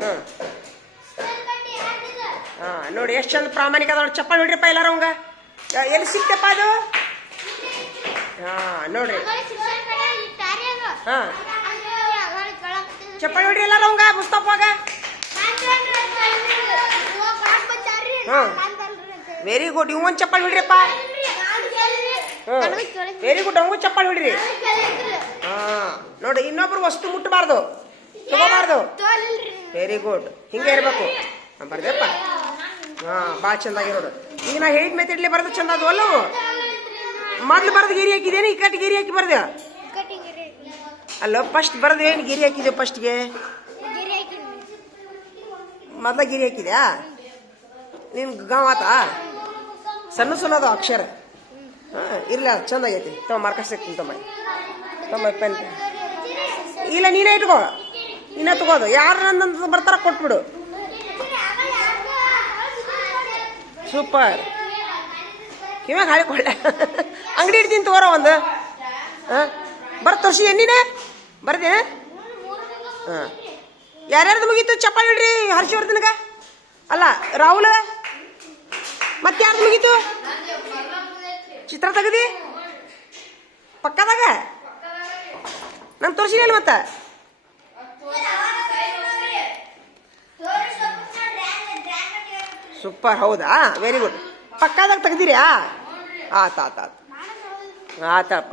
ಹ್ಞೂ ಹಾಂ ನೋಡಿ ಎಷ್ಟು ಚಂದ ಪ್ರಾಮಾಣಿಕ ಅದ ನೋಡಿ. ಚಪ್ಪಲ್ ಹೊಡ್ರಿಪ್ಪ ಎಲ್ಲಾರ ಅವಂಗ. ಎಲ್ಲಿ ಸಿಕ್ತಪ್ಪ ಅದು? ಹಾಂ ನೋಡ್ರಿ. ಹಾಂ ಚಪ್ಪಲ್ ಹೊಡ್ರಿ ಎಲ್ಲಾರ ಅವಂಗ ಮುಸ್ತಫಾಗ. ಹಾಂ ವೆರಿ ಗುಡ್. ಇವ್ ಒಂದು ಚಪ್ಪಲ್ ಹೊಡ್ರಿಪ್ಪ. Very good. ಅವಂಗೂ ಚಪ್ಪಲ್ ಹೊಡ್ರಿ. ಹಾಂ ನೋಡಿ, ಇನ್ನೊಬ್ರು ವಸ್ತು ಮುಟ್ಟಬಾರ್ದು, ತಗೋಬಾರ್ದು. Very good. ಹಿಂಗೆ ಇರ್ಬೇಕು. ಬರ್ದಪ್ಪ. ಹಾಂ ಭಾಳ ಚಂದಾಗಿರೋದು. ಈಗ ನಾ ಹೇಳಿದ ಮೆಥಡ್ಲಿ ಬರೋದು ಚಂದ ಅದು ಅಲ್ಲವು. ಮೊದ್ಲು ಬರೋದು ಗಿರಿ ಹಾಕಿದೇನು ಈ ಕಟ್ಟಿ ಗಿರಿ ಹಾಕಿ ಬರ್ದೆ? ಅಲ್ಲ ಫಸ್ಟ್ ಬರೋದು ಏನು ಗಿರಿ ಹಾಕಿದೆ? ಫಸ್ಟ್ಗೆ ಮೊದ್ಲ ಗಿರಿ ಹಾಕಿದ್ಯಾ? ನಿನ್ ಗಾವ್ ಆತಾ ಸಣ್ಣ ಸಣ್ಣದು ಅಕ್ಷರ. ಹಾಂ ಇಲ್ಲ ಚಂದಾಗೈತಿ. ಮಾರ್ಕಸ್ ಹಾಕ್ತೀನಿ ತಮ್ಮ ಪೆನ್. ಇಲ್ಲ ನೀನೇ ಇಟ್ಕೋ, ನೀನೇ ತಗೋದು. ಯಾರು ನಂದಂತ ಬರ್ತಾರ ಕೊಟ್ಬಿಡು. ಸೂಪರ್. ಇವಾಗ ಹಾಳಿಕೊಳ್ಳೆ ಅಂಗಡಿ ಇಡ್ತೀನಿ ತಗೋರ ಒಂದು. ಹಾಂ ಬರ ತೋರ್ಸಿ ನೀನೆ ಬರ್ದೆ. ಹಾಂ ಯಾರ್ಯಾರ್ದು ಮುಗೀತು? ಚಪ್ಪಾಳಿ ಇಡ್ರಿ. ಹರ್ಷವರ್ಧನ್ಗ ಅಲ್ಲ, ರಾಹುಲ್. ಮತ್ತೆ ಯಾರ್ದು ಮುಗೀತು? ಚಿತ್ರ ತೆಗದಿ ಪಕ್ಕದಾಗ ನಂಗೆ ತೋರಿಸಿಲ್ಲ ಮತ್ತೆ. ಸೂಪರ್. ಹೌದಾ? Very good. ಪಕ್ಕದಾಗ ತೆಗ್ದಿರ್ಯಾ? ಆತ ಆತ ಆತ ಆತಪ್ಪ.